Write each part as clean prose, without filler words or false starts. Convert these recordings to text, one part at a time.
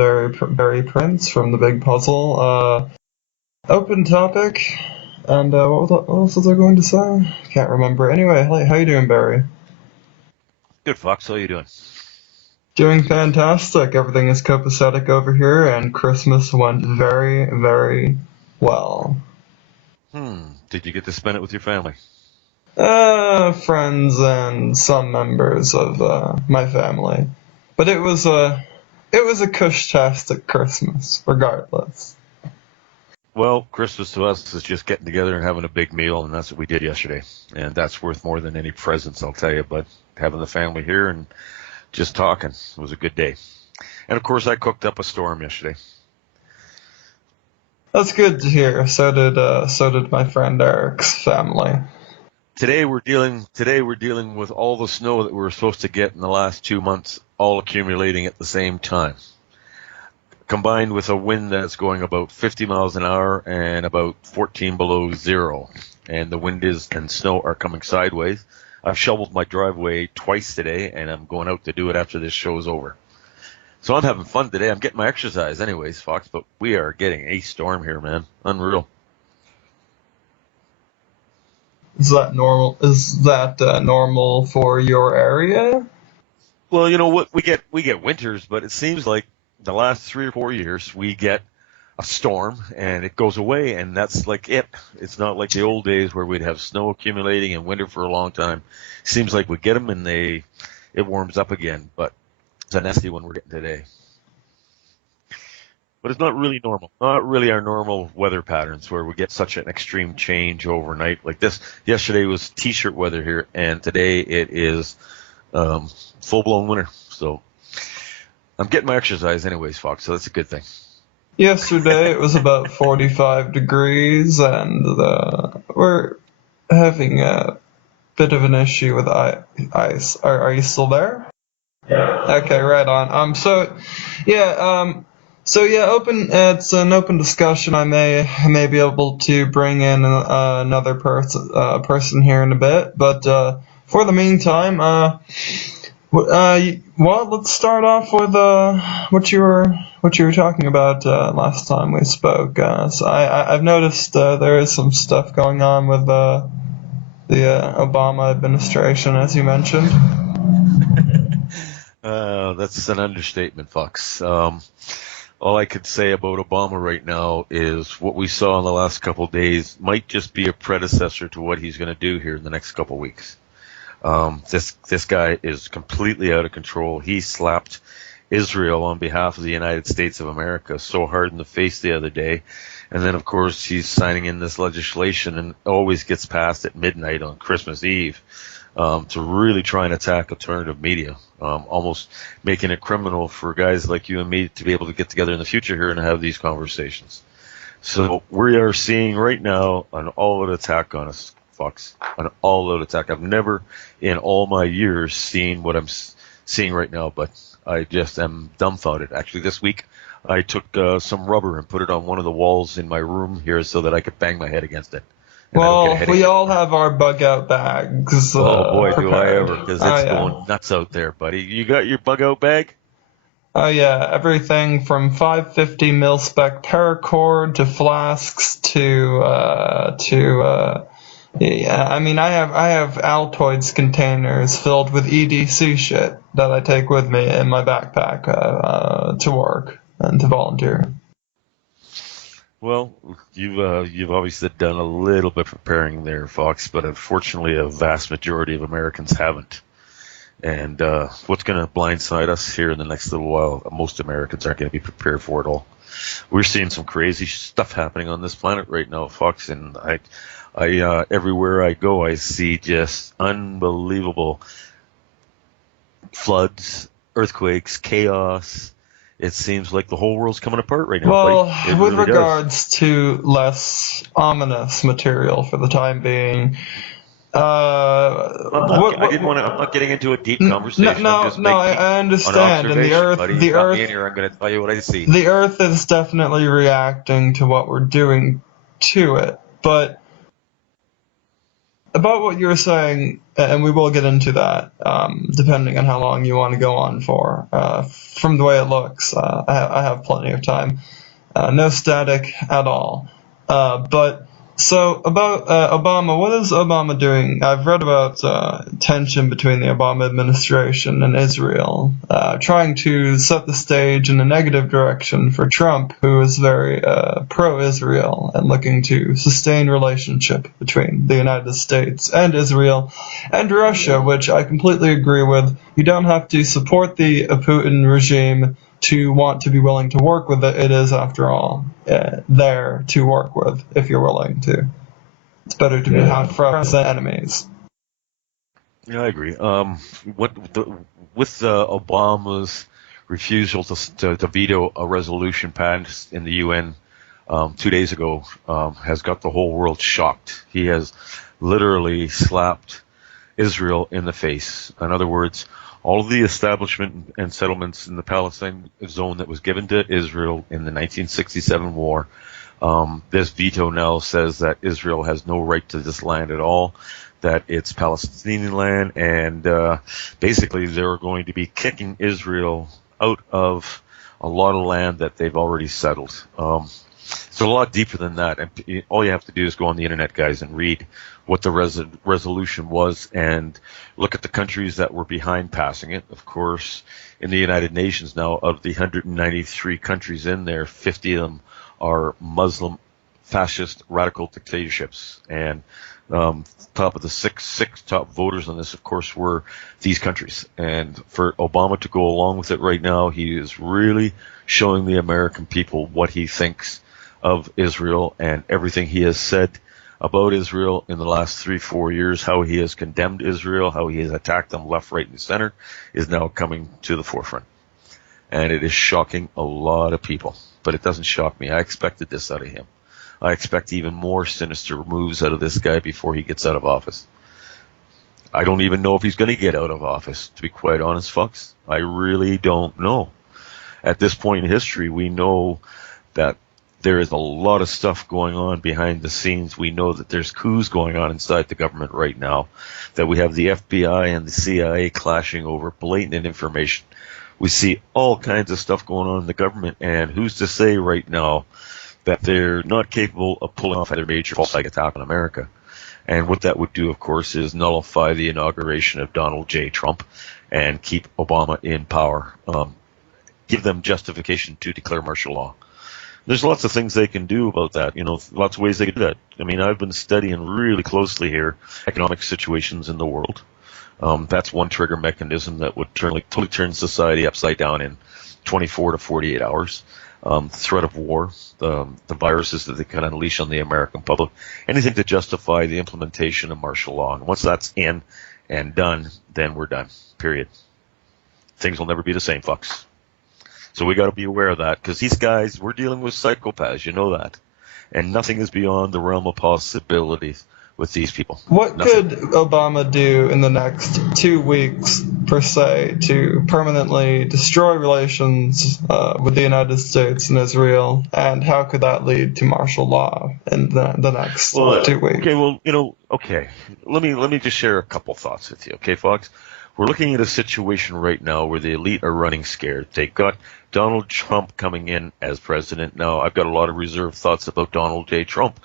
Barry Prince from The Big Puzzle. Open topic, and what else was I going to say? Can't remember. Anyway, how you doing, Barry? Good, Fox. How you doing? Doing fantastic. Everything is copacetic over here, and Christmas went very, very well. Did you get to spend it with your family? Friends and some members of my family, but it was a cush-tastic Christmas, regardless. Well, Christmas to us is just getting together and having a big meal, and that's what we did yesterday. And that's worth more than any presents, I'll tell you. But having the family here and just talking was a good day. And of course, I cooked up a storm yesterday. That's good to hear. So did my friend Eric's family. Today we're dealing with all the snow that we were supposed to get in the last 2 months, all accumulating at the same time, combined with a wind that's going about 50 miles an hour and about 14 below zero. And the wind and snow are coming sideways. I've shoveled my driveway twice today, and I'm going out to do it after this show's over. So I'm having fun today. I'm getting my exercise anyways, Fox, but we are getting a storm here, man. Unreal. Is that normal? Is that normal for your area? Well, you know what? We get winters, but it seems like the last 3 or 4 years we get a storm and it goes away, and that's like it. It's not like the old days where we'd have snow accumulating and winter for a long time. Seems like we get them and it warms up again, but it's a nasty one we're getting today. But it's not really normal. Not really our normal weather patterns where we get such an extreme change overnight like this. Yesterday was t-shirt weather here, and today it is full-blown winter. So I'm getting my exercise anyways, Fox, so that's a good thing. Yesterday it was about 45 degrees, and we're having a bit of an issue with ice. Are you still there? Yeah. Okay, right on. It's an open discussion. I may be able to bring in another person here in a bit, but for the meantime, let's start off with what you were talking about last time we spoke. So I've noticed there is some stuff going on with the Obama administration, as you mentioned. That's an understatement, Fox. All I could say about Obama right now is what we saw in the last couple of days might just be a predecessor to what he's going to do here in the next couple of weeks. This guy is completely out of control. He slapped Israel on behalf of the United States of America so hard in the face the other day. And then, of course, he's signing in this legislation and always gets passed at midnight on Christmas Eve to really try and attack alternative media, almost making it criminal for guys like you and me to be able to get together in the future here and have these conversations. So we are seeing right now an all-out attack on us, Fox, an all-out attack. I've never in all my years seen what I'm seeing right now, but I just am dumbfounded. Actually, this week I took some rubber and put it on one of the walls in my room here so that I could bang my head against it. Well, we all have our bug-out bags. Oh, boy, prepared. Do I ever, because it's going nuts out there, buddy. You got your bug-out bag? Oh, yeah, everything from 550 mil-spec paracord to flasks yeah, I mean, I have Altoids containers filled with EDC shit that I take with me in my backpack to work and to volunteer. Well, you've obviously done a little bit preparing there, Fox, but unfortunately a vast majority of Americans haven't. And what's going to blindside us here in the next little while, most Americans aren't going to be prepared for it all. We're seeing some crazy stuff happening on this planet right now, Fox, and I everywhere I go, I see just unbelievable floods, earthquakes, chaos. It seems like the whole world's coming apart right now. Well, buddy. with really regards to less ominous material for the time being, I'm not getting into a deep conversation. I understand. And the Earth, buddy. the Earth, me in here. I'm going to tell you what I see. The Earth is definitely reacting to what we're doing to it, but about what you were saying, and we will get into that, depending on how long you want to go on for. From the way it looks, I have plenty of time. No static at all. But so about Obama, what is Obama doing? I've read about tension between the Obama administration and Israel, trying to set the stage in a negative direction for Trump, who is very pro-Israel and looking to sustain relationship between the United States and Israel and Russia, which I completely agree with. You don't have to support the Putin regime to want to be willing to work with it. It is, after all, there to work with if you're willing to. It's better to be hot friends than enemies. Yeah, I agree. With Obama's refusal to veto a resolution passed in the UN 2 days ago, has got the whole world shocked. He has literally slapped Israel in the face. In other words, all of the establishment and settlements in the Palestine zone that was given to Israel in the 1967 war, this veto now says that Israel has no right to this land at all, that it's Palestinian land, and basically they're going to be kicking Israel out of a lot of land that they've already settled. It's a lot deeper than that, and all you have to do is go on the internet, guys, and read what the resolution was and look at the countries that were behind passing it. Of course, in the United Nations now, of the 193 countries in there, 50 of them are Muslim fascist radical dictatorships. And top of the six top voters on this, of course, were these countries. And for Obama to go along with it right now, he is really showing the American people what he thinks of Israel and everything he has said about Israel in the last 3-4 years, how he has condemned Israel, how he has attacked them left, right, and center, is now coming to the forefront. And it is shocking a lot of people. But it doesn't shock me. I expected this out of him. I expect even more sinister moves out of this guy before he gets out of office. I don't even know if he's going to get out of office, to be quite honest, folks. I really don't know. At this point in history, we know that there is a lot of stuff going on behind the scenes. We know that there's coups going on inside the government right now, that we have the FBI and the CIA clashing over blatant information. We see all kinds of stuff going on in the government, and who's to say right now that they're not capable of pulling off either major false flag attack on America. And what that would do, of course, is nullify the inauguration of Donald J. Trump and keep Obama in power, give them justification to declare martial law. There's lots of things they can do about that, lots of ways they can do that. I mean, I've been studying really closely here economic situations in the world. That's one trigger mechanism that would totally turn society upside down in 24 to 48 hours. Threat of war, the viruses that they can unleash on the American public, anything to justify the implementation of martial law. And once that's in and done, then we're done, period. Things will never be the same, folks. So we got to be aware of that, because these guys, we're dealing with psychopaths, you know that. And nothing is beyond the realm of possibilities with these people. What could Obama do in the next 2 weeks, per se, to permanently destroy relations with the United States and Israel, and how could that lead to martial law in the next 2 weeks? Okay, Let me just share a couple thoughts with you, okay, Fox? We're looking at a situation right now where the elite are running scared. They got Donald Trump coming in as president. Now, I've got a lot of reserved thoughts about Donald J. Trump.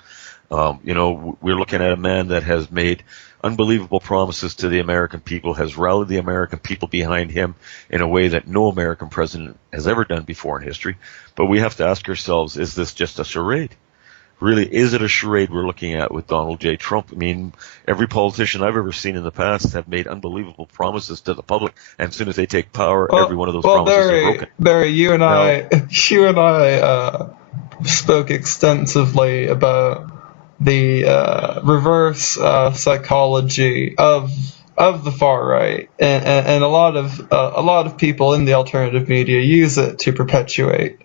We're looking at a man that has made unbelievable promises to the American people, has rallied the American people behind him in a way that no American president has ever done before in history. But we have to ask ourselves, is this just a charade? Really, is it a charade we're looking at with Donald J. Trump? I mean, every politician I've ever seen in the past have made unbelievable promises to the public, and as soon as they take power, every one of those promises are broken. Barry, you and I spoke extensively about the reverse psychology of the far right, and a lot of people in the alternative media use it to perpetuate.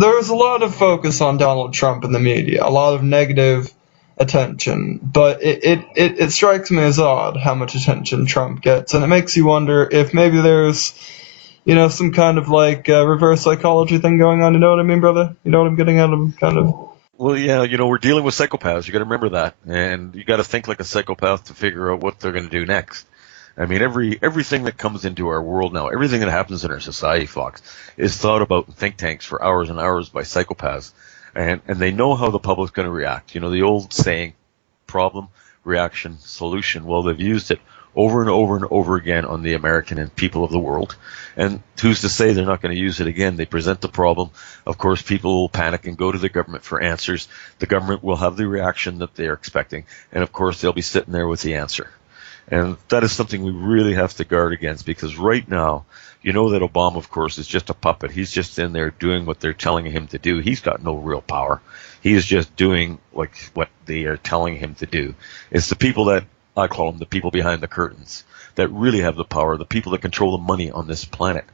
There was a lot of focus on Donald Trump in the media, a lot of negative attention, but it strikes me as odd how much attention Trump gets, and it makes you wonder if maybe there's some kind of reverse psychology thing going on. You know what I mean, brother? You know what I'm getting at? Kind of. Well, yeah, we're dealing with psychopaths. You got to remember that, and you got to think like a psychopath to figure out what they're going to do next. I mean, everything that comes into our world now, everything that happens in our society, Fox, is thought about in think tanks for hours and hours by psychopaths, and they know how the public's going to react. The old saying, problem, reaction, solution. Well, they've used it over and over and over again on the American and people of the world. And who's to say they're not going to use it again? They present the problem. Of course, people will panic and go to the government for answers. The government will have the reaction that they are expecting. And of course, they'll be sitting there with the answer. And that is something we really have to guard against, because right now, you know that Obama, of course, is just a puppet. He's just in there doing what they're telling him to do. He's got no real power. He is just doing like what they are telling him to do. It's the people that, I call them the people behind the curtains, that really have the power, the people that control the money on this planet.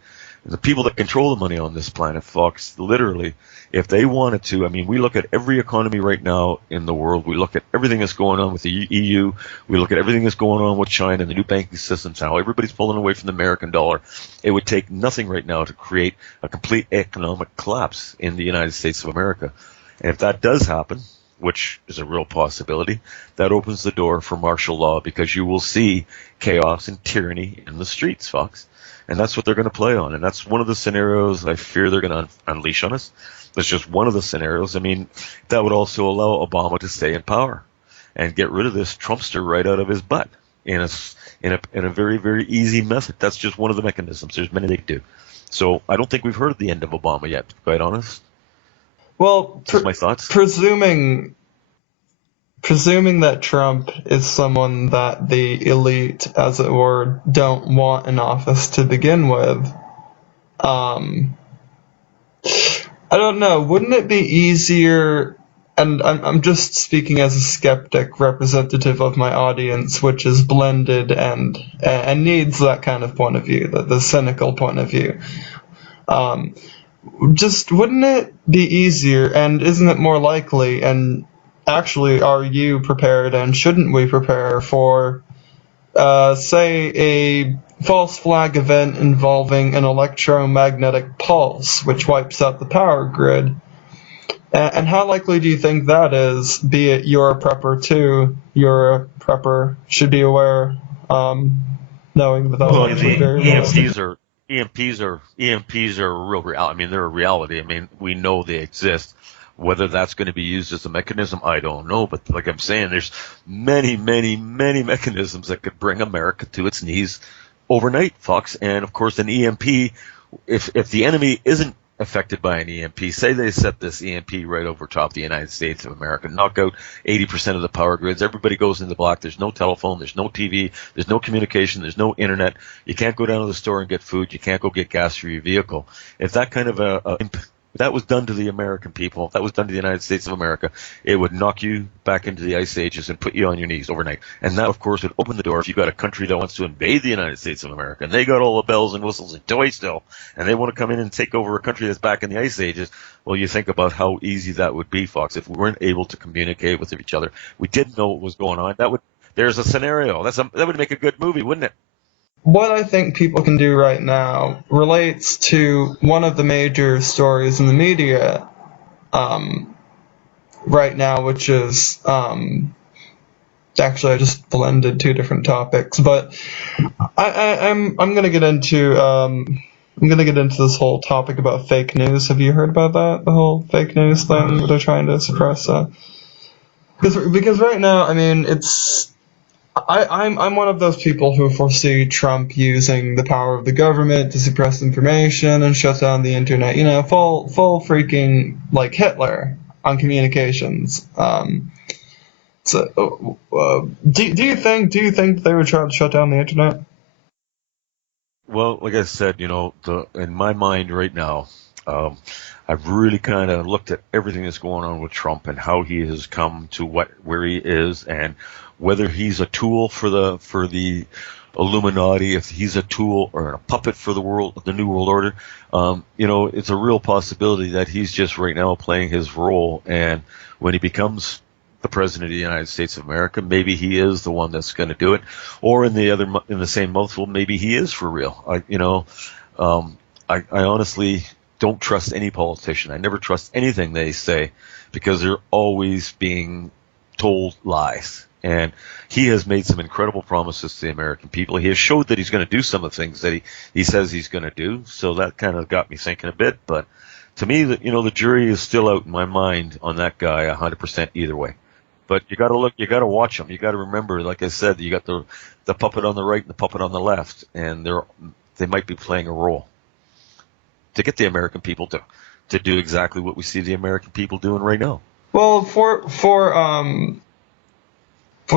And the people that control the money on this planet, Fox, literally, if they wanted to, I mean, we look at every economy right now in the world. We look at everything that's going on with the EU. We look at everything that's going on with China and the new banking systems, how everybody's pulling away from the American dollar. It would take nothing right now to create a complete economic collapse in the United States of America. And if that does happen, which is a real possibility, that opens the door for martial law, because you will see chaos and tyranny in the streets, Fox. And that's what they're going to play on. And that's one of the scenarios I fear they're going to unleash on us. That's just one of the scenarios. I mean, that would also allow Obama to stay in power and get rid of this Trumpster right out of his butt in a very, very easy method. That's just one of the mechanisms. There's many they could do. So I don't think we've heard the end of Obama yet, to be quite honest. Well, Just my thoughts. Presuming that Trump is someone that the elite, as it were, don't want in office to begin with, I don't know. Wouldn't it be easier? And I'm just speaking as a skeptic, representative of my audience, which is blended and needs that kind of point of view, the cynical point of view. Just wouldn't it be easier, and isn't it more likely, and actually are you prepared, and shouldn't we prepare for, say, a false flag event involving an electromagnetic pulse which wipes out the power grid? And how likely do you think that is, be it you're a prepper too, you're a prepper, should be aware, knowing that that's actually very realistic? EMPs are a real reality. I mean, they're a reality. I mean, we know they exist. Whether that's going to be used as a mechanism, I don't know. But like I'm saying, there's many, many, many mechanisms that could bring America to its knees overnight, Fox. And of course, an EMP, if the enemy isn't affected by an EMP, say they set this EMP right over top the United States of America, knock out 80% of the power grids, everybody goes into black, there's no telephone, there's no TV, there's no communication, there's no internet, you can't go down to the store and get food, you can't go get gas for your vehicle. If that kind of if that was done to the American people, if that was done to the United States of America, it would knock you back into the ice ages and put you on your knees overnight. And that, of course, would open the door if you've got a country that wants to invade the United States of America, and they got all the bells and whistles and toys still, and they want to come in and take over a country that's back in the ice ages. Well, you think about how easy that would be, Fox, if we weren't able to communicate with each other. We didn't know what was going on. There's a scenario. That would make a good movie, wouldn't it? What I think people can do right now relates to one of the major stories in the media right now, which is actually I just blended two different topics, but I'm gonna get into this whole topic about fake news. Have you heard about that? The whole fake news thing that they're trying to suppress. Because right now, I mean, I'm one of those people who foresee Trump using the power of the government to suppress information and shut down the internet. You know, full freaking like Hitler on communications. Do you think they would try to shut down the internet? Well, like I said, in my mind right now, I've really kind of looked at everything that's going on with Trump and how he has come to where he is, and whether he's a tool for the Illuminati, if he's a tool or a puppet for the New World Order. It's a real possibility that he's just right now playing his role, and when he becomes the president of the United States of America, maybe he is the one that's going to do it, or in the same mouthful, maybe he is for real. I honestly, don't trust any politician. I never trust anything they say because they're always being told lies. And he has made some incredible promises to the American people. He has showed that he's going to do some of the things that he says he's going to do. So that kind of got me thinking a bit. But to me, the jury is still out in my mind on that guy 100% either way. But you got to look, you got to watch them. You got to remember, like I said, you got the puppet on the right and the puppet on the left, and they might be playing a role to get the American people to do exactly what we see the American people doing right now. Well, for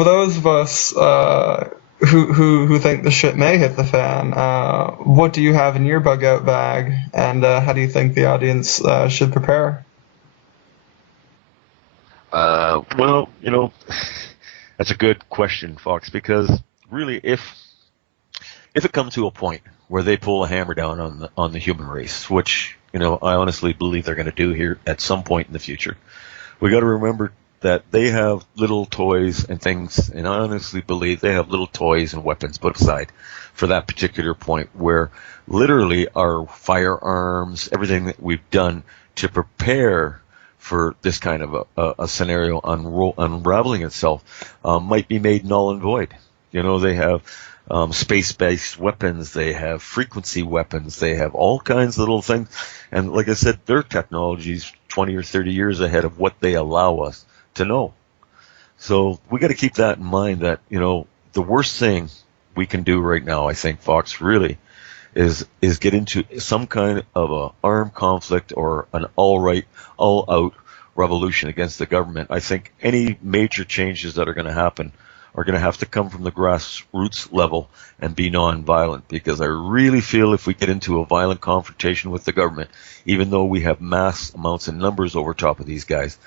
those of us who think the shit may hit the fan, what do you have in your bug out bag, and how do you think the audience should prepare? Well, that's a good question, Fox, because really, if it comes to a point where they pull a hammer down on the human race, which I honestly believe they're going to do here at some point in the future, we got to remember that they have little toys and things, and I honestly believe they have little toys and weapons put aside for that particular point, where literally our firearms, everything that we've done to prepare for this kind of a scenario unraveling itself might be made null and void. They have space-based weapons, they have frequency weapons, they have all kinds of little things. And like I said, their technology's 20 or 30 years ahead of what they allow us to know. So we got to keep that in mind, that, the worst thing we can do right now, I think, Fox, really, is get into some kind of a armed conflict or an all-out revolution against the government. I think any major changes that are going to happen are going to have to come from the grassroots level and be non-violent, because I really feel if we get into a violent confrontation with the government, even though we have mass amounts of numbers over top of these guys,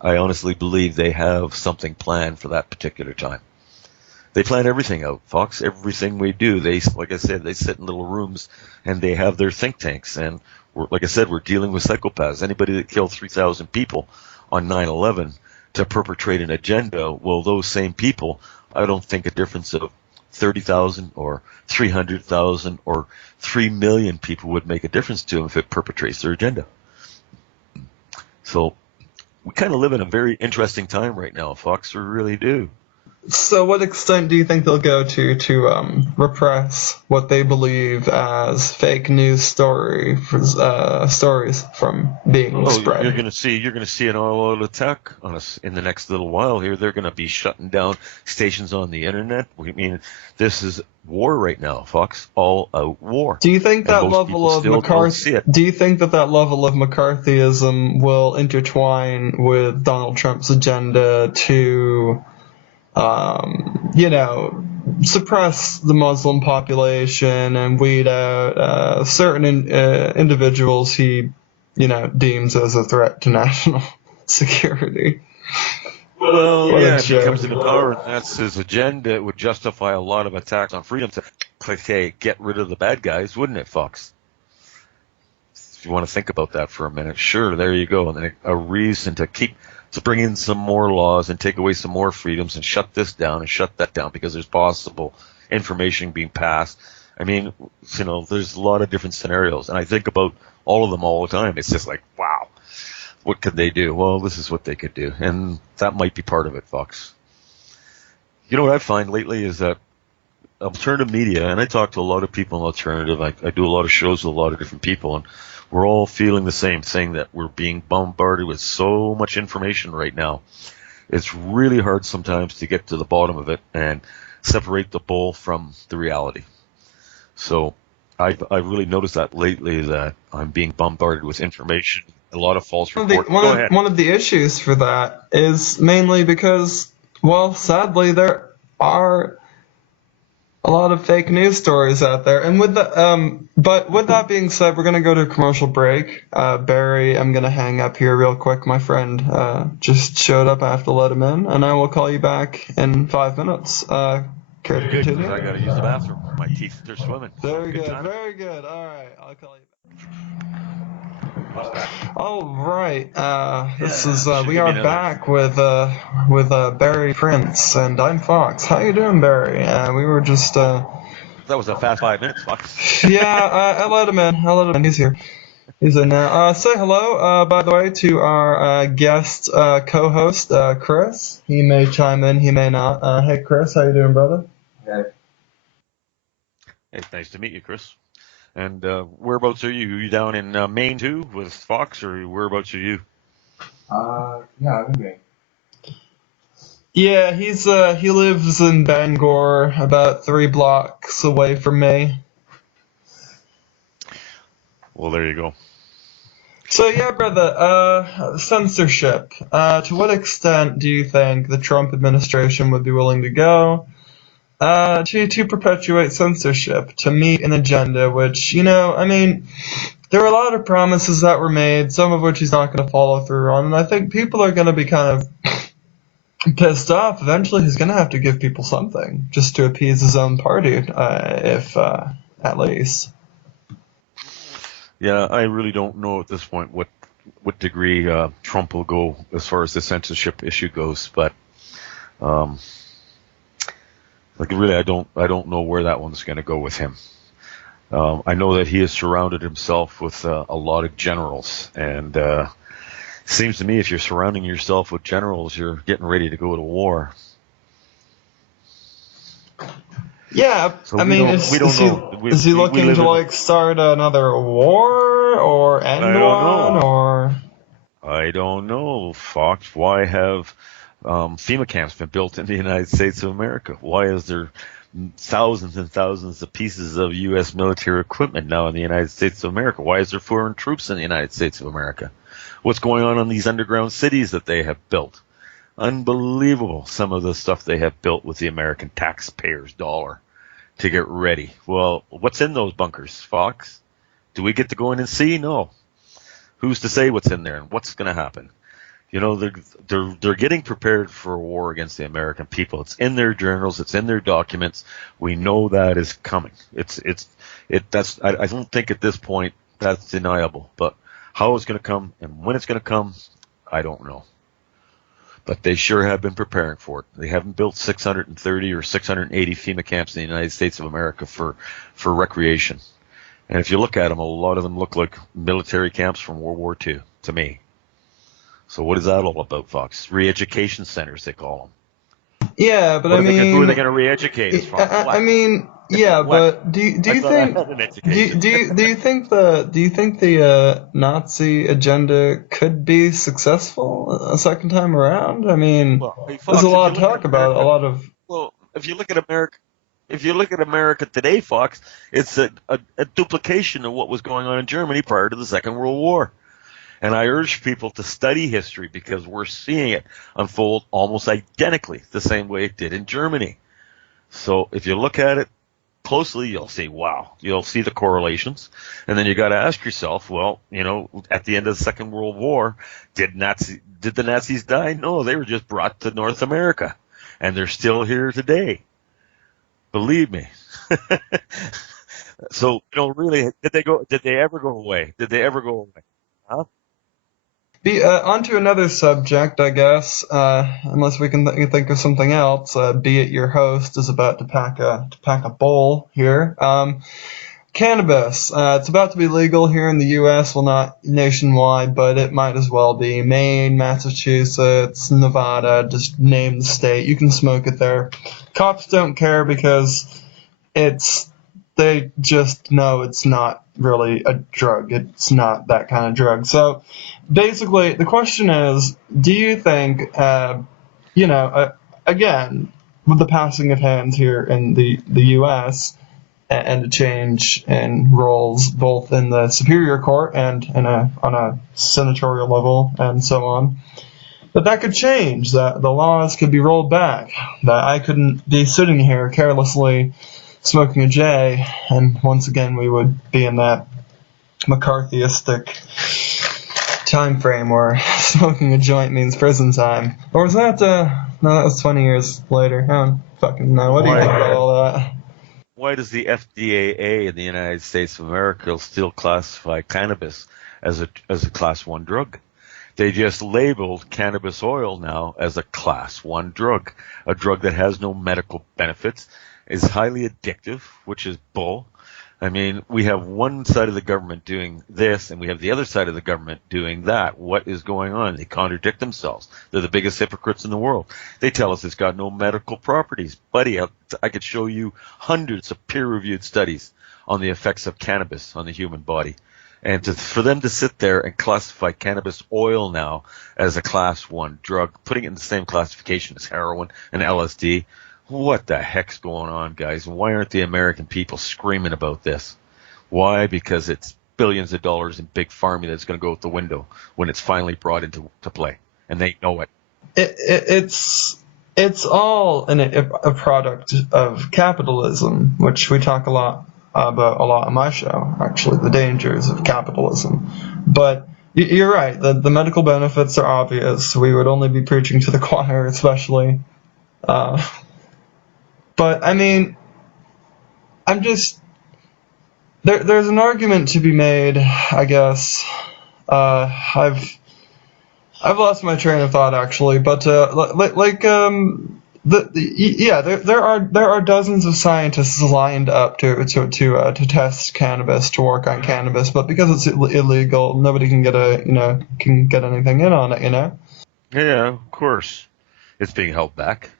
I honestly believe they have something planned for that particular time. They plan everything out, Fox. Everything we do, like I said, they sit in little rooms and they have their think tanks. And like I said, we're dealing with psychopaths. Anybody that killed 3,000 people on 9/11 to perpetrate an agenda, well, those same people, I don't think a difference of 30,000 or 300,000 or 3 million people would make a difference to them if it perpetrates their agenda. So we kind of live in a very interesting time right now, Fox. We really do. So what extent do you think they'll go to repress what they believe as fake news stories from being spread? You're going to see an all-out attack on us in the next little while here. They're going to be shutting down stations on the internet. I mean, this is war right now, Fox. All-out war. Do you think that level of Do you think that level of McCarthyism will intertwine with Donald Trump's agenda to suppress the Muslim population and weed out certain individuals he, deems as a threat to national security? Well, yeah, if he comes into power and that's his agenda, it would justify a lot of attacks on freedom to get rid of the bad guys, wouldn't it, Fox? If you want to think about that for a minute, sure, there you go. And then a reason to bring in some more laws and take away some more freedoms and shut this down and shut that down because there's possible information being passed. I mean, there's a lot of different scenarios, and I think about all of them all the time. It's just like, wow, what could they do? Well, this is what they could do, and that might be part of it, Fox. You know what I find lately is that alternative media, and I talk to a lot of people in alternative, I do a lot of shows with a lot of different people, and we're all feeling the same thing, that we're being bombarded with so much information right now. It's really hard sometimes to get to the bottom of it and separate the bull from the reality. So I've really noticed that lately, that I'm being bombarded with information, a lot of false reports. One of the issues for that is mainly because, well, sadly, there are a lot of fake news stories out there. And but with that being said, we're going to go to a commercial break. Barry, I'm going to hang up here real quick. My friend just showed up. I have to let him in, and I will call you back in 5 minutes. Care to continue? I got to use the bathroom. My teeth are swimming. Very good. Very good. All right. I'll call you back. All right. We are back with Barry Prince, and I'm Fox. How you doing, Barry? We were just that was a fast 5 minutes, Fox. Yeah, I let him in. He's here. He's in now. Say hello, by the way, to our guest co-host, Chris. He may chime in, he may not. Hey, Chris, how you doing, brother? Okay. Hey, nice to meet you, Chris. And whereabouts are you? Are you down in Maine too with Fox, or whereabouts are you? Yeah, I'm in. Yeah, he lives in Bangor, about 3 blocks away from me. Well, there you go. So yeah, brother, censorship. To what extent do you think the Trump administration would be willing to go to perpetuate censorship, to meet an agenda which, I mean, there were a lot of promises that were made, some of which he's not going to follow through on, and I think people are going to be kind of pissed off. Eventually, he's going to have to give people something just to appease his own party, if at least. Yeah, I really don't know at this point what degree Trump will go as far as the censorship issue goes, but like really, I don't know where that one's going to go with him. I know that he has surrounded himself with a lot of generals, and it seems to me if you're surrounding yourself with generals, you're getting ready to go to war. Yeah, So I mean, we don't know. is he We looking live to in. like start another war or I end don't know. one or? I don't know, Fox. Why have FEMA camps been built in the United States of America? Why is there thousands and thousands of pieces of U.S. military equipment now in the United States of America? Why is there foreign troops in the United States of America? What's going on in these underground cities that they have built? Unbelievable, some of the stuff they have built with the American taxpayers' dollar to get ready. Well, what's in those bunkers, Fox? Do we get to go in and see? No. Who's to say what's in there and what's going to happen? You know, they're getting prepared for a war against the American people. It's in their journals. It's in their documents. We know that is coming. I don't think at this point that's deniable. But how it's going to come and when it's going to come, I don't know. But they sure have been preparing for it. They haven't built 630 or 680 FEMA camps in the United States of America for recreation. And if you look at them, a lot of them look like military camps from World War II to me. So what is that all about, Fox? Re-education centers, they call them. Yeah, but Who I are they mean, going to re-educate us from? I What? mean, yeah, What? but do I you thought I think had an education. do you think the Nazi agenda could be successful a second time around? I mean, Well, hey, there's a Fox, if lot you of look at talk about it, a America, lot of. well, if you look at America today, Fox, it's a duplication of what was going on in Germany prior to the Second World War. And I urge people to study history because we're seeing it unfold almost identically the same way it did in Germany. So if you look at it closely, you'll see, wow, you'll see the correlations. And then you got to ask yourself, well, at the end of the Second World War, did the Nazis die? No, they were just brought to North America and they're still here today. Believe me. So, really, did they ever go away? Did they ever go away? Huh? Onto another subject, I guess. Unless we can think of something else. Be it your host is about to pack a bowl here. Cannabis. It's about to be legal here in the U.S. Well, not nationwide, but it might as well be. Maine, Massachusetts, Nevada. Just name the state. You can smoke it there. Cops don't care because it's they just know it's not really a drug. It's not that kind of drug. So basically, the question is, do you think, again, with the passing of hands here in the U.S. and a change in roles both in the Superior Court and on a senatorial level and so on, that could change, that the laws could be rolled back, that I couldn't be sitting here carelessly smoking a J, and once again we would be in that McCarthyistic time frame where smoking a joint means prison time. Or was that, no, that was 20 years later. I don't fucking know. What do you think about all that? Why does the FDA in the United States of America still classify cannabis as a class 1 drug? They just labeled cannabis oil now as a class 1 drug, a drug that has no medical benefits, is highly addictive, which is bull, I mean, we have one side of the government doing this, and we have the other side of the government doing that. What is going on? They contradict themselves. They're the biggest hypocrites in the world. They tell us it's got no medical properties. Buddy, I could show you hundreds of peer-reviewed studies on the effects of cannabis on the human body. And for them to sit there and classify cannabis oil now as a class 1 drug, putting it in the same classification as heroin and LSD, what the heck's going on, guys? And why aren't the American people screaming about this? Why? Because it's billions of dollars in big pharma that's going to go out the window when it's finally brought into play, and they know it. It's all a product of capitalism, which we talk about a lot on my show, actually, the dangers of capitalism. But you're right, the medical benefits are obvious. We would only be preaching to the choir, especially. But, I mean, there's an argument to be made, I guess. I've lost my train of thought, actually, but, there are dozens of scientists lined up to test cannabis, to work on cannabis, but because it's illegal, nobody can get anything in on it, you know? Yeah, of course. It's being held back.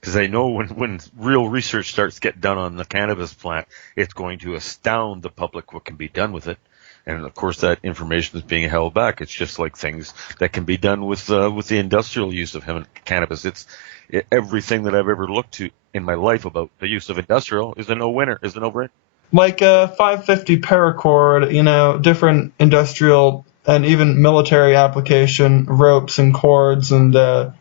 Because they know when real research starts getting done on the cannabis plant, it's going to astound the public what can be done with it. And, of course, that information is being held back. It's just like things that can be done with the industrial use of cannabis. Everything that I've ever looked to in my life about the use of industrial is a no-winner, is a no-brainer. Like 550 paracord, different industrial and even military application, ropes and cords and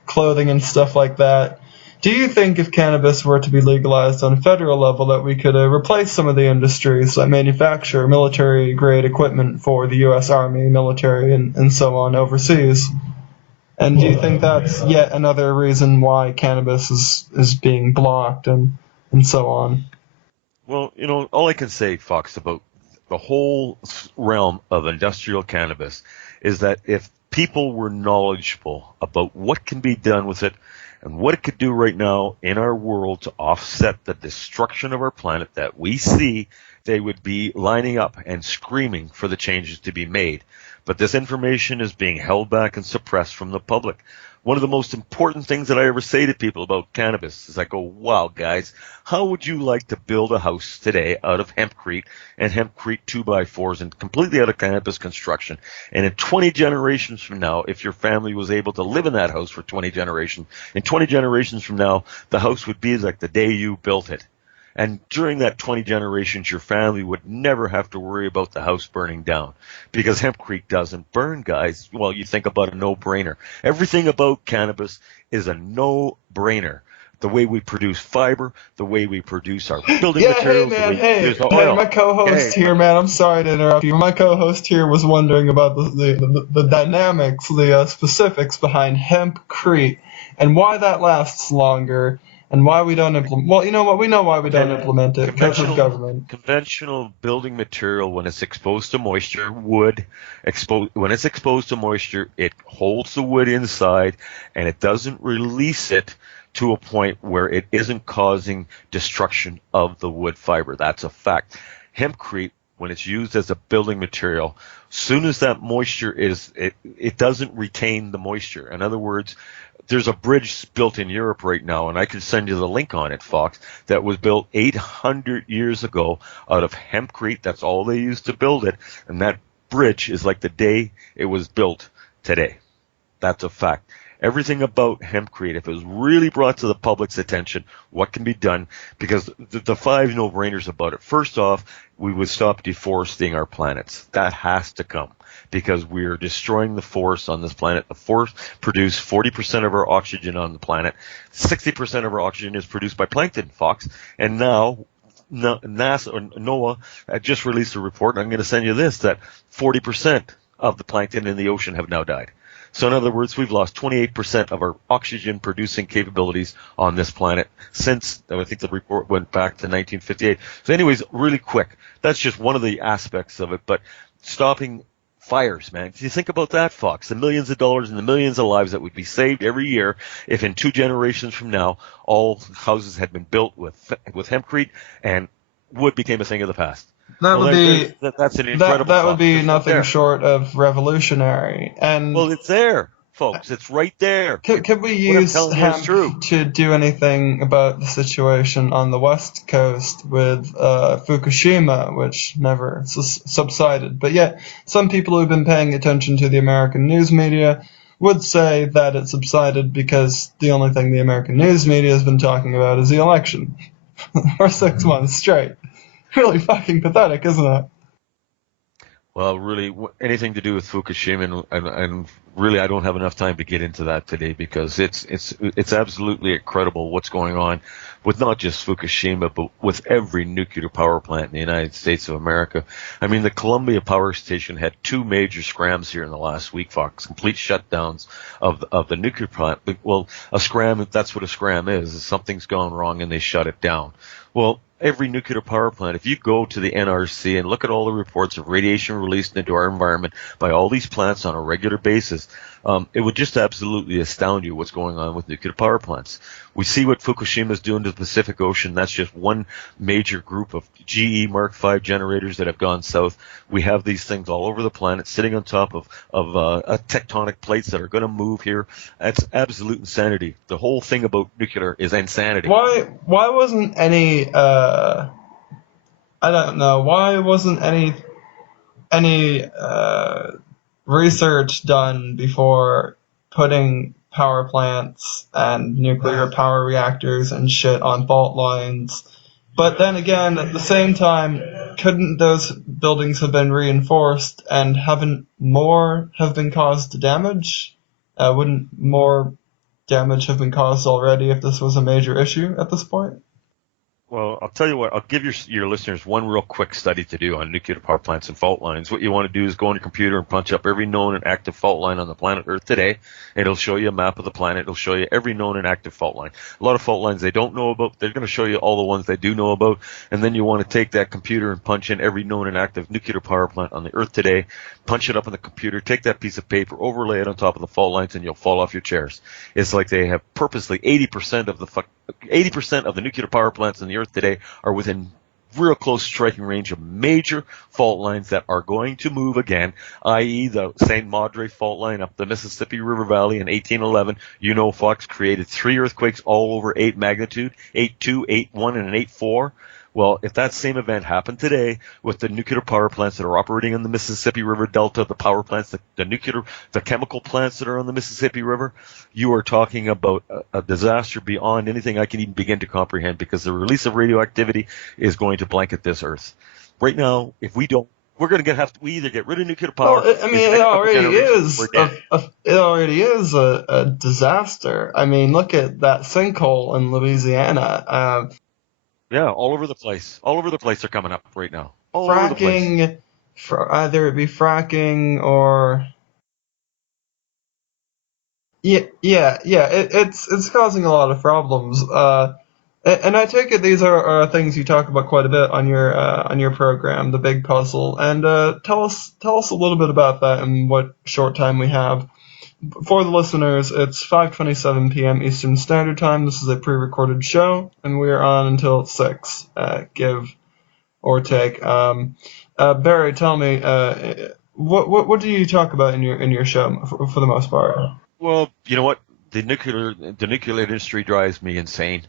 clothing and stuff like that. Do you think if cannabis were to be legalized on a federal level that we could replace some of the industries that manufacture military-grade equipment for the U.S. Army, military, and so on overseas? And do you think that's yet another reason why cannabis is being blocked and so on? Well, all I can say, Fox, about the whole realm of industrial cannabis is that if people were knowledgeable about what can be done with it, and what it could do right now in our world to offset the destruction of our planet that we see, they would be lining up and screaming for the changes to be made. But this information is being held back and suppressed from the public. One of the most important things that I ever say to people about cannabis is I go, wow, guys, how would you like to build a house today out of hempcrete and hempcrete 2x4s and completely out of cannabis construction? And in 20 generations from now, if your family was able to live in that house for 20 generations, in 20 generations from now, the house would be like the day you built it. And during that 20 generations, your family would never have to worry about the house burning down because hempcrete doesn't burn, guys. Well, you think about a no-brainer. Everything about cannabis is a no-brainer. The way we produce fiber, the way we produce our building materials. Hey, my co-host here, man. I'm sorry to interrupt you. My co-host here was wondering about the dynamics, the specifics behind hempcrete and why that lasts longer. And why we don't implement? Well, you know what? We know why we don't implement it because of government. Conventional building material, when it's exposed to moisture, when it's exposed to moisture, it holds the wood inside, and it doesn't release it to a point where it isn't causing destruction of the wood fiber. That's a fact. Hempcrete, when it's used as a building material, soon as that moisture it doesn't retain the moisture. In other words, there's a bridge built in Europe right now, and I can send you the link on it, Fox, that was built 800 years ago out of hempcrete. That's all they used to build it, and that bridge is like the day it was built today. That's a fact. Everything about hempcrete, if it was really brought to the public's attention, what can be done, because the 5 no-brainers about it. First off, we would stop deforesting our planets. That has to come, because we are destroying the forest on this planet. The forest produces 40% of our oxygen on the planet. 60% of our oxygen is produced by plankton, Fox. And now NASA or NOAA just released a report, and I'm going to send you this, that 40% of the plankton in the ocean have now died. So in other words, we've lost 28% of our oxygen-producing capabilities on this planet since, I think the report went back to 1958. So anyways, really quick, that's just one of the aspects of it. But stopping fires, man. Do you think about that, Fox? The millions of dollars and the millions of lives that would be saved every year if in 2 generations from now, all houses had been built with hempcrete and wood became a thing of the past. That would be that's an incredible that would thought. be Just right nothing there. short of revolutionary. And Well, it's there, folks. It's right there. could we What I'm use telling you is hemp true. to do anything about the situation on the west coast with Fukushima, which never subsided? But yet, some people who've been paying attention to the American news media would say that it subsided because the only thing the American news media has been talking about is the election for 6 months straight. Really fucking pathetic, isn't it? Well, really, anything to do with Fukushima, and really, I don't have enough time to get into that today because it's absolutely incredible what's going on with not just Fukushima, but with every nuclear power plant in the United States of America. I mean, the Columbia Power Station had 2 major scrams here in the last week, Fox, complete shutdowns of the nuclear plant. Well, a scram, that's what a scram is something's gone wrong and they shut it down. Well, every nuclear power plant, if you go to the NRC and look at all the reports of radiation released into our environment by all these plants on a regular basis, it would just absolutely astound you what's going on with nuclear power plants. We see what Fukushima is doing to the Pacific Ocean. That's just one major group of GE Mark V generators that have gone south. We have these things all over the planet sitting on top of tectonic plates that are going to move here. That's absolute insanity. The whole thing about nuclear is insanity. Why wasn't any I don't know, why wasn't any research done before putting power plants and nuclear power reactors and shit on fault lines? But then again, at the same time, couldn't those buildings have been reinforced and haven't more have been caused to damage? Wouldn't more damage have been caused already if this was a major issue at this point? Well, I'll tell you what, I'll give your listeners one real quick study to do on nuclear power plants and fault lines. What you want to do is go on your computer and punch up every known and active fault line on the planet Earth today. It'll show you a map of the planet. It'll show you every known and active fault line. A lot of fault lines they don't know about. They're going to show you all the ones they do know about. And then you want to take that computer and punch in every known and active nuclear power plant on the Earth today, punch it up on the computer, take that piece of paper, overlay it on top of the fault lines, and you'll fall off your chairs. It's like they have purposely 80% of the nuclear power plants on the Earth today are within real close striking range of major fault lines that are going to move again, i.e. the St. Madre fault line up the Mississippi River Valley in 1811. You know, Fox created 3 earthquakes all over 8 magnitude, 8.2, 8.1, and an 8.4. Well, if that same event happened today with the nuclear power plants that are operating in the Mississippi River Delta, the power plants, the chemical plants that are on the Mississippi River, you are talking about a disaster beyond anything I can even begin to comprehend, because the release of radioactivity is going to blanket this Earth. Right now, if we don't, we're going to we either get rid of nuclear power. Well, I mean, it already is a disaster. I mean, look at that sinkhole in Louisiana. Yeah, all over the place. All over the place they're coming up right now. All over the place. Either it be fracking or it's causing a lot of problems. And I take it these are things you talk about quite a bit on your program, The Big Puzzle. And tell us a little bit about that and what short time we have. For the listeners, it's 5:27 p.m. Eastern Standard Time. This is a pre-recorded show, and we are on until 6, give or take. Barry, tell me, what do you talk about in your show for the most part? Well, you know what? The nuclear industry drives me insane.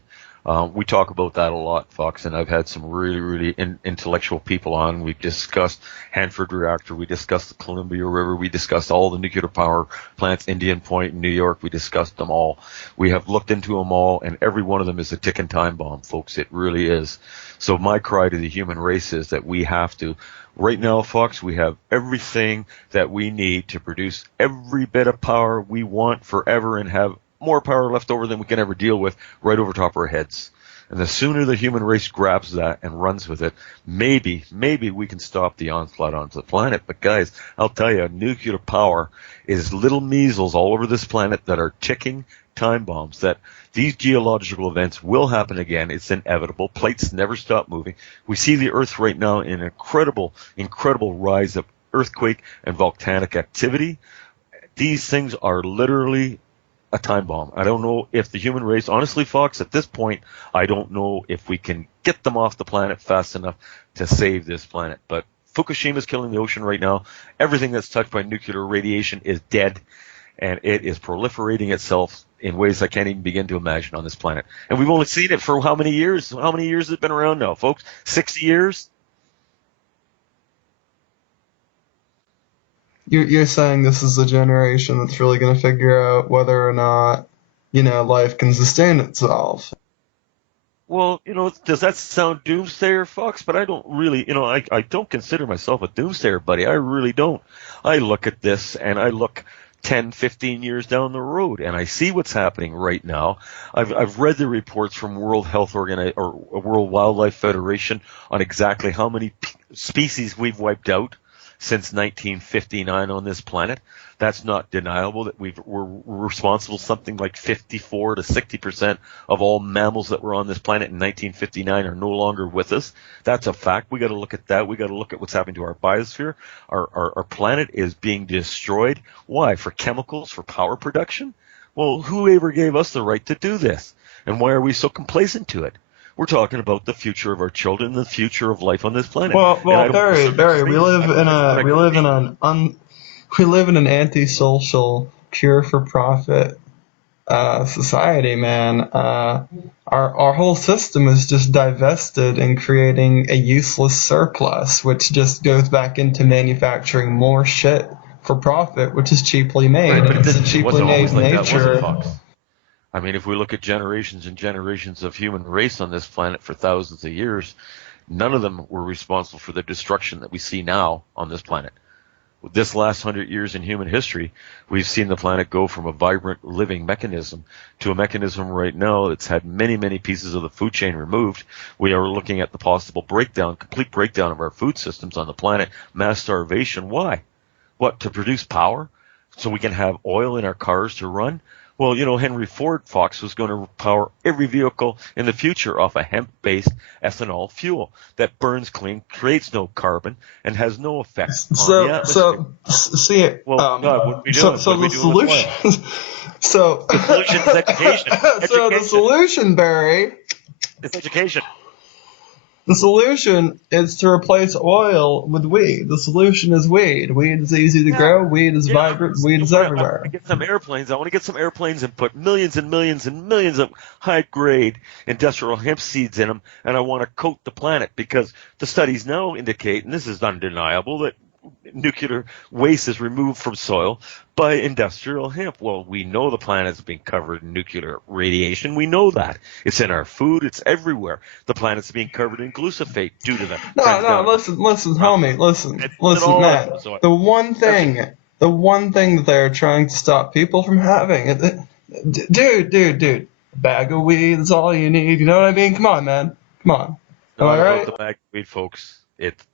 We talk about that a lot, Fox, and I've had some really, really intellectual people on. We've discussed Hanford Reactor. We discussed the Columbia River. We discussed all the nuclear power plants, Indian Point in New York. We discussed them all. We have looked into them all, and every one of them is a ticking time bomb, folks. It really is. So my cry to the human race is that we have to. Right now, Fox, we have everything that we need to produce every bit of power we want forever and have more power left over than we can ever deal with right over top of our heads. And the sooner the human race grabs that and runs with it, maybe we can stop the onslaught onto the planet. But guys, I'll tell you, nuclear power is little measles all over this planet that are ticking time bombs, that these geological events will happen again. It's inevitable. Plates never stop moving. We see the Earth right now in an incredible rise of earthquake and volcanic activity. These things are literally a time bomb. I don't know if the human race, honestly, Fox, at this point, I don't know if we can get them off the planet fast enough to save this planet. But Fukushima is killing the ocean right now. Everything that's touched by nuclear radiation is dead, and it is proliferating itself in ways I can't even begin to imagine on this planet. And we've only seen it for how many years? How many years has it been around now, folks? 60 years? You're saying this is a generation that's really going to figure out whether or not, life can sustain itself. Well, does that sound doomsayer, Fox? But I don't really, I don't consider myself a doomsayer, buddy. I really don't. I look at this and I look 10, 15 years down the road, and I see what's happening right now. I've read the reports from World Health or World Wildlife Federation on exactly how many species we've wiped out since 1959 on this planet. That's not deniable that we're responsible something like 54 to 60% of all mammals that were on this planet in 1959 are no longer with us. That's a fact. We got to look at that. We got to look at what's happening to our biosphere. Our planet is being destroyed. Why? For chemicals, for power production? Well, who ever gave us the right to do this? And why are we so complacent to it? We're talking about the future of our children, the future of life on this planet. Well, Barry, we live in an antisocial, pure-for-profit society, man. Our whole system is just divested in creating a useless surplus, which just goes back into manufacturing more shit for profit, which is cheaply made. Right, but it's a cheaply made nature. I mean, if we look at generations and generations of human race on this planet for thousands of years, none of them were responsible for the destruction that we see now on this planet. With this last 100 years in human history, we've seen the planet go from a vibrant living mechanism to a mechanism right now that's had many, many pieces of the food chain removed. We are looking at the possible complete breakdown of our food systems on the planet, mass starvation. Why? What, to produce power so we can have oil in our cars to run? Well, Henry Ford, Fox, was going to power every vehicle in the future off a hemp-based ethanol fuel that burns clean, creates no carbon, and has no effect on the atmosphere. God, what are we doing? The solution is education. So the solution, Barry, is education. The solution is to replace oil with weed. The solution is weed. Weed is easy to grow. Weed is vibrant. Weed is everywhere. I want to get some airplanes and put millions and millions and millions of high-grade industrial hemp seeds in them, and I want to coat the planet because the studies now indicate, and this is undeniable, that nuclear waste is removed from soil by industrial hemp. Well, we know the planet's being covered in nuclear radiation. We know that. It's in our food. It's everywhere. The planet's being covered in glyphosate due to them. Listen, homie. Listen, man. The one thing that they're trying to stop people from having, dude, a bag of weed is all you need. You know what I mean? Come on, man. Come on. Am I right? The bag of weed, folks.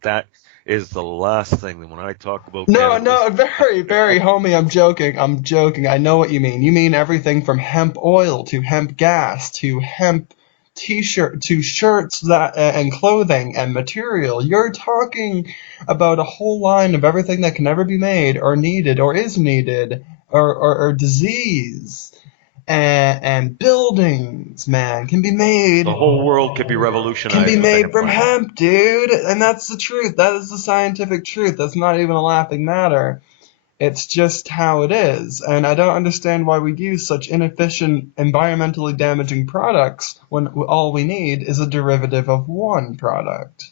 That is the last thing that when I talk about very, homie, I'm joking. I know what you mean. You mean everything from hemp oil to hemp gas to hemp t-shirt to shirts and clothing and material. You're talking about a whole line of everything that can never be made or needed or is needed or disease. And buildings, man, can be made. The whole world could be revolutionized. Can be made from hemp, dude. And that's the truth. That is the scientific truth. That's not even a laughing matter. It's just how it is. And I don't understand why we use such inefficient, environmentally damaging products when all we need is a derivative of one product.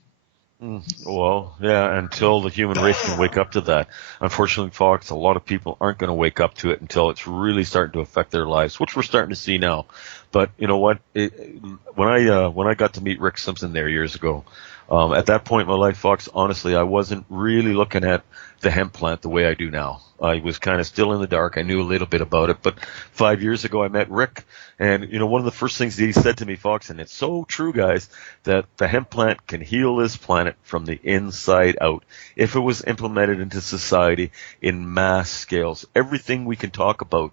Well, yeah, until the human race can wake up to that. Unfortunately, Fox, a lot of people aren't going to wake up to it until it's really starting to affect their lives, which we're starting to see now. But you know what? When I got to meet Rick Simpson there years ago, at that point in my life, Fox, honestly, I wasn't really looking at the hemp plant the way I do now. I was kind of still in the dark. I knew a little bit about it, but 5 years ago I met Rick, and one of the first things that he said to me, Fox, and it's so true, guys, that the hemp plant can heal this planet from the inside out if it was implemented into society in mass scales. Everything we can talk about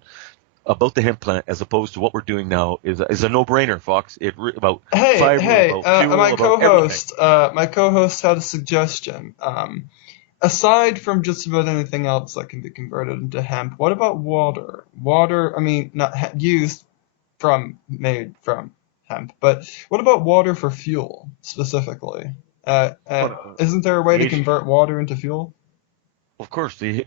the hemp plant as opposed to what we're doing now is a no-brainer, Fox. My co-host had a suggestion. Aside from just about anything else that can be converted into hemp, what about water? Water, I mean, not made from hemp. But what about water for fuel specifically? Isn't there a way The to H convert water into fuel? Of course, I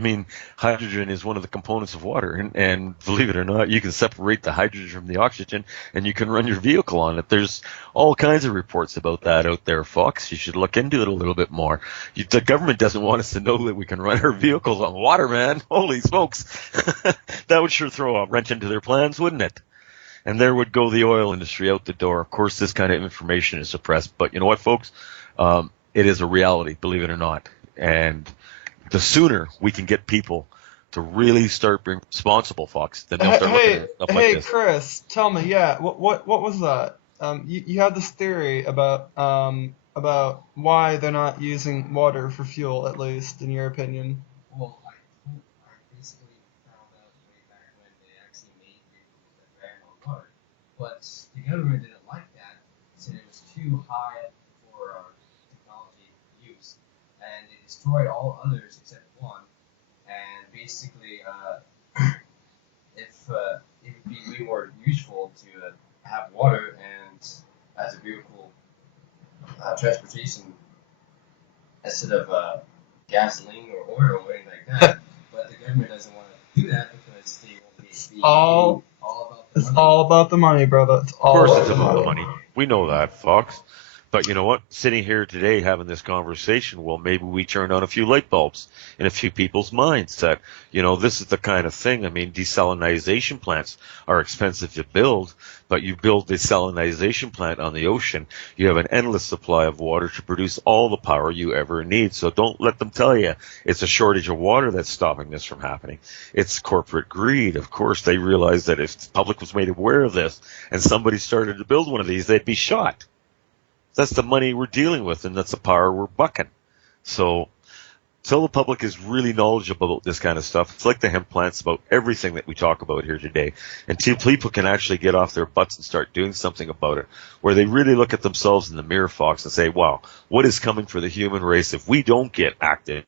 mean, hydrogen is one of the components of water, and believe it or not, you can separate the hydrogen from the oxygen, and you can run your vehicle on it. There's all kinds of reports about that out there, Fox. You should look into it a little bit more. The government doesn't want us to know that we can run our vehicles on water, man. Holy smokes, that would sure throw a wrench into their plans, wouldn't it? And there would go the oil industry out the door. Of course, this kind of information is suppressed, but you know what, folks? It is a reality, believe it or not. And the sooner we can get people to really start being responsible, Fox, then they'll start looking at stuff like Hey, this. Chris, tell me, yeah, what was that? You had this theory about why they're not using water for fuel, at least in your opinion. Well, I basically found out way back when they actually made vehicles that ran on water. But the government didn't like that, said it was too high for our technology use, and they destroyed all others except one. And basically, if it would be way more useful to have water and as a vehicle transportation instead of gasoline or oil or anything like that. But the government doesn't want to do that because they won't be All all about the It's money. all about the money, brother. It's Of all course about it's the about the money. money. We know that, Fox. But you know what? Sitting here today having this conversation, well, maybe we turn on a few light bulbs in a few people's minds that, this is the kind of thing. I mean, desalinization plants are expensive to build, but you build a desalinization plant on the ocean, you have an endless supply of water to produce all the power you ever need. So don't let them tell you it's a shortage of water that's stopping this from happening. It's corporate greed. Of course, they realize that if the public was made aware of this and somebody started to build one of these, they'd be shot. That's the money we're dealing with, and that's the power we're bucking. So, till the public is really knowledgeable about this kind of stuff, it's like the hemp plants, about everything that we talk about here today, until people can actually get off their butts and start doing something about it, where they really look at themselves in the mirror, Fox, and say, wow, what is coming for the human race if we don't get active?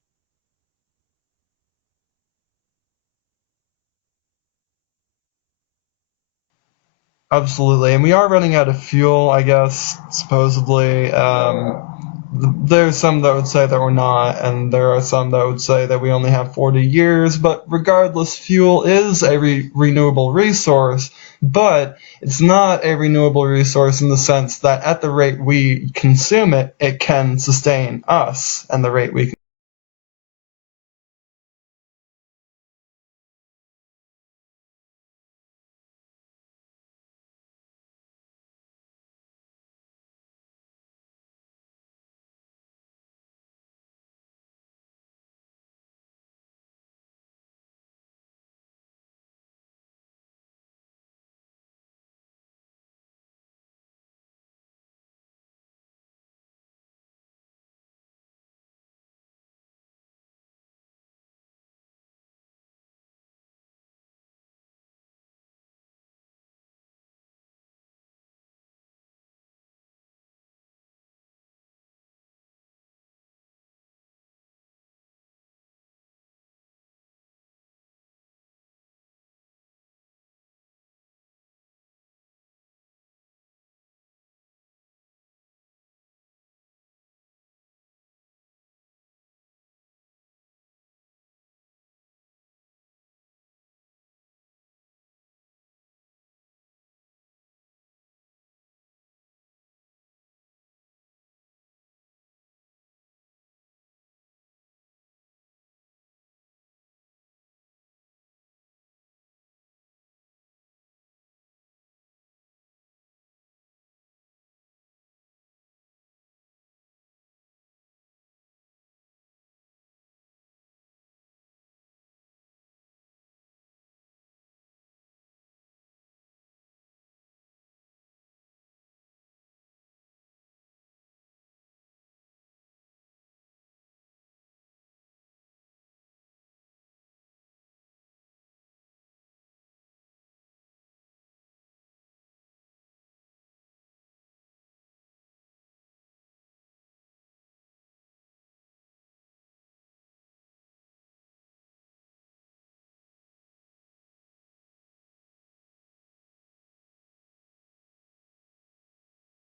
Absolutely, and we are running out of fuel, I guess, supposedly. There's some that would say that we're not, and there are some that would say that we only have 40 years, but regardless, fuel is a renewable resource, but it's not a renewable resource in the sense that at the rate we consume it, it can sustain us, and the rate we